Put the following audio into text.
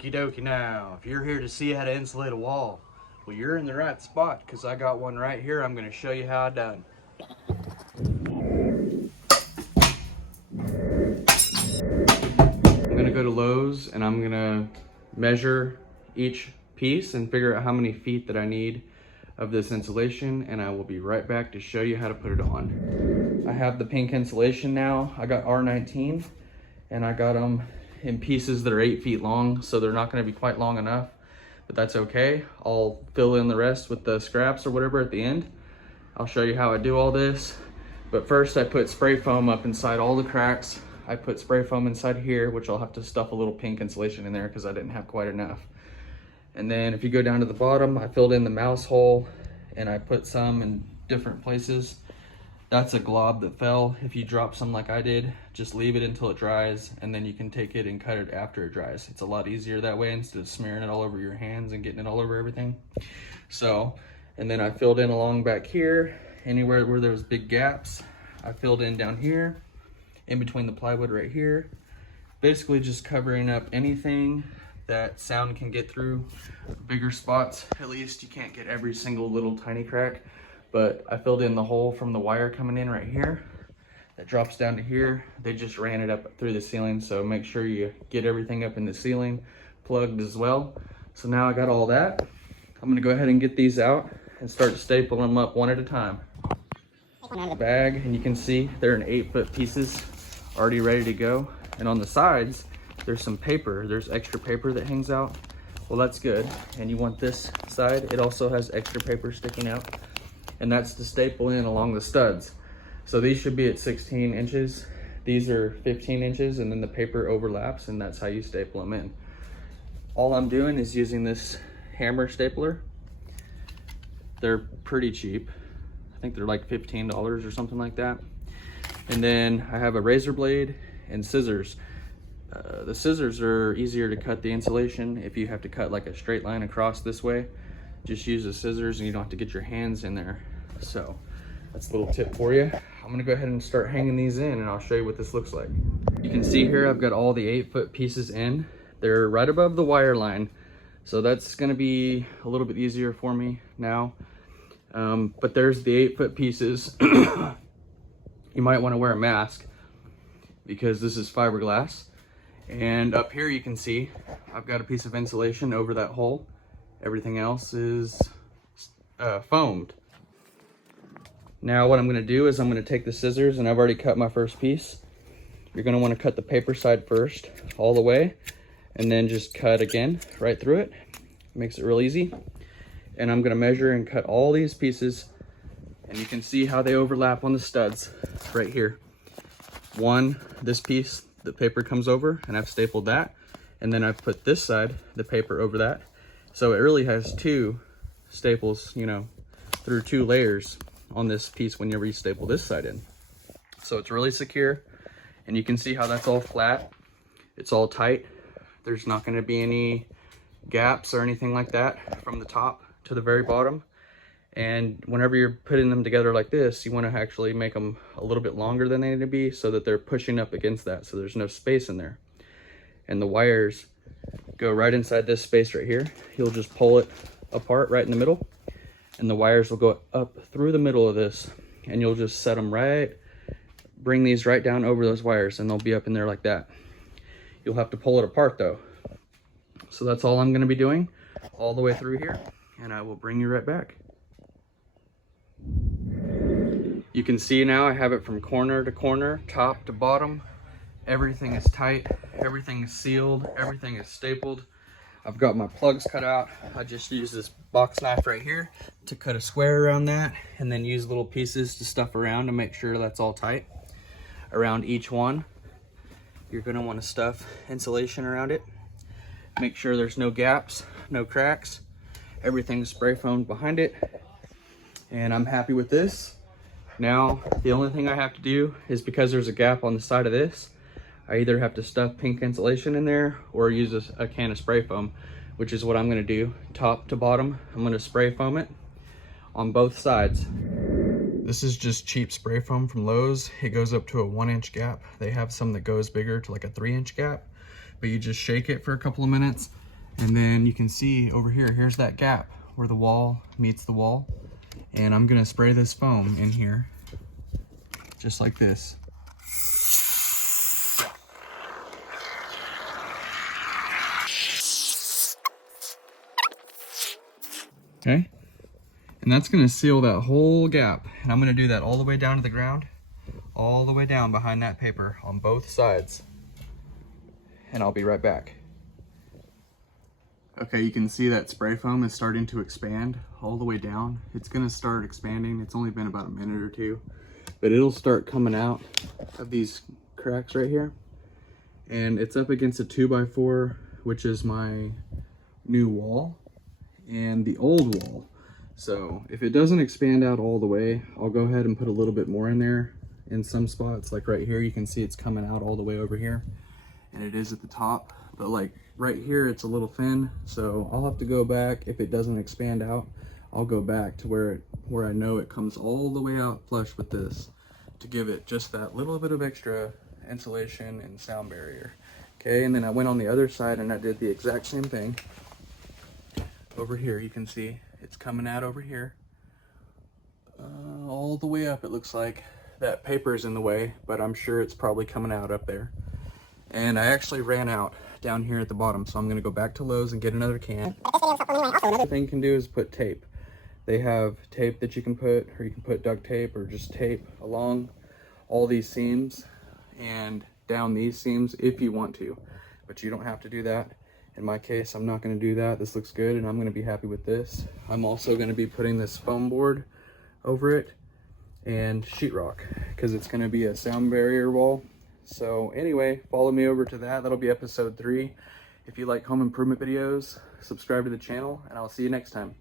Okie dokie now, if you're here to see how to insulate a wall, well, you're in the right spot because I got one right here. I'm going to show you how I done. I'm going to go to Lowe's and I'm going to measure each piece and figure out how many feet that I need of this insulation, and I will be right back to show you how to put it on. I have the pink insulation now. I got R19 and I got them in pieces that are 8 feet long, so they're not going to be quite long enough, but that's okay. I'll fill in the rest with the scraps or whatever at the end. I'll show you how I do all this, but first I put spray foam up inside all the cracks. I put spray foam inside here, which I'll have to stuff a little pink insulation in there because I didn't have quite enough. And then if you go down to the bottom, I filled in the mouse hole and I put some in different places. That's a glob that fell. If you drop some like I did, just leave it until it dries, and then you can take it and cut it after it dries. It's a lot easier that way instead of smearing it all over your hands and getting it all over everything. So, and then I filled in along back here, anywhere where there was big gaps, I filled in down here, in between the plywood right here. Basically just covering up anything that sound can get through. Bigger spots, at least you can't get every single little tiny crack, but I filled in the hole from the wire coming in right here that drops down to here. They just ran it up through the ceiling, so make sure you get everything up in the ceiling plugged as well. So now I got all that. I'm gonna go ahead and get these out and start stapling them up one at a time. Bag, and you can see they're in 8-foot pieces already ready to go. And on the sides there's some paper, there's extra paper that hangs out. Well, that's good. And you want this side, it also has extra paper sticking out, and that's to staple in along the studs. So these should be at 16 inches, these are 15 inches, and then the paper overlaps, and that's how you staple them in. All I'm doing is using this hammer stapler. They're pretty cheap. I think they're like $15 or something like that. And then I have a razor blade and scissors. The scissors are easier to cut the insulation. If you have to cut like a straight line across this way, just use the scissors and you don't have to get your hands in there. So that's a little tip for you. I'm gonna go ahead and start hanging these in, and I'll show you what this looks like. You can see here I've got all the 8-foot pieces in. They're right above the wire line, so that's gonna be a little bit easier for me now. But there's the 8-foot pieces. You might want to wear a mask because this is fiberglass. And up here you can see I've got a piece of insulation over that hole. Everything else is foamed. Now what I'm going to do is I'm going to take the scissors, and I've already cut my first piece. You're going to want to cut the paper side first all the way, and then just cut again right through it. Makes it real easy. And I'm going to measure and cut all these pieces, and you can see how they overlap on the studs right here. This piece, the paper comes over, and I've stapled that, and then I've put this side, the paper, over that. So it really has 2 staples, you know, through 2 layers on this piece when you restaple this side in. So it's really secure, and you can see how that's all flat. It's all tight. There's not going to be any gaps or anything like that from the top to the very bottom. And whenever you're putting them together like this, you want to actually make them a little bit longer than they need to be so that they're pushing up against that, so there's no space in there. And the wires go right inside this space right here. You'll just pull it apart right in the middle, and the wires will go up through the middle of this, and you'll just set them right, bring these right down over those wires, and they'll be up in there like that. You'll have to pull it apart though. So that's all I'm going to be doing all the way through here, and I will bring you right back. You can see now I have it from corner to corner, top to bottom. Everything is tight, everything is sealed, everything is stapled. I've got my plugs cut out. I just use this box knife right here to cut a square around that, and then use little pieces to stuff around to make sure that's all tight. Around each one, you're going to want to stuff insulation around it. Make sure there's no gaps, no cracks. Everything's spray foamed behind it, and I'm happy with this. Now the only thing I have to do is, because there's a gap on the side of this, I either have to stuff pink insulation in there or use a can of spray foam, which is what I'm going to do. Top to bottom, I'm going to spray foam it on both sides. This is just cheap spray foam from Lowe's. It goes up to a 1-inch gap. They have some that goes bigger to like a 3-inch gap, but you just shake it for a couple of minutes And then you can see over here, here's that gap where the wall meets the wall. And I'm gonna spray this foam in here, just like this. Okay, and that's gonna seal that whole gap. And I'm gonna do that all the way down to the ground, all the way down behind that paper on both sides. And I'll be right back. Okay, you can see that spray foam is starting to expand all the way down. It's gonna start expanding. It's only been about a minute or two, but it'll start coming out of these cracks right here. And it's up against a 2x4, which is my new wall and the old wall. So if it doesn't expand out all the way, I'll go ahead and put a little bit more in there. In some spots, like right here, you can see it's coming out all the way over here, and it is at the top. But like right here, it's a little thin, so I'll have to go back. If it doesn't expand out, I'll go back to where I know it comes all the way out flush with this, to give it just that little bit of extra insulation and sound barrier. Okay, and then I went on the other side and I did the exact same thing. Over here, you can see it's coming out over here, all the way up. It looks like that paper's in the way, but I'm sure it's probably coming out up there. And I actually ran out down here at the bottom, so I'm gonna go back to Lowe's and get another can. Another thing you can do is put tape. They have tape that you can put, or you can put duct tape or just tape along all these seams and down these seams if you want to, but you don't have to do that. In my case, I'm not gonna do that. This looks good and I'm gonna be happy with this. I'm also gonna be putting this foam board over it and sheetrock, because it's going to be a sound barrier wall. So anyway, follow me over to that. That'll be episode 3. If you like home improvement videos, subscribe to the channel, and I'll see you next time.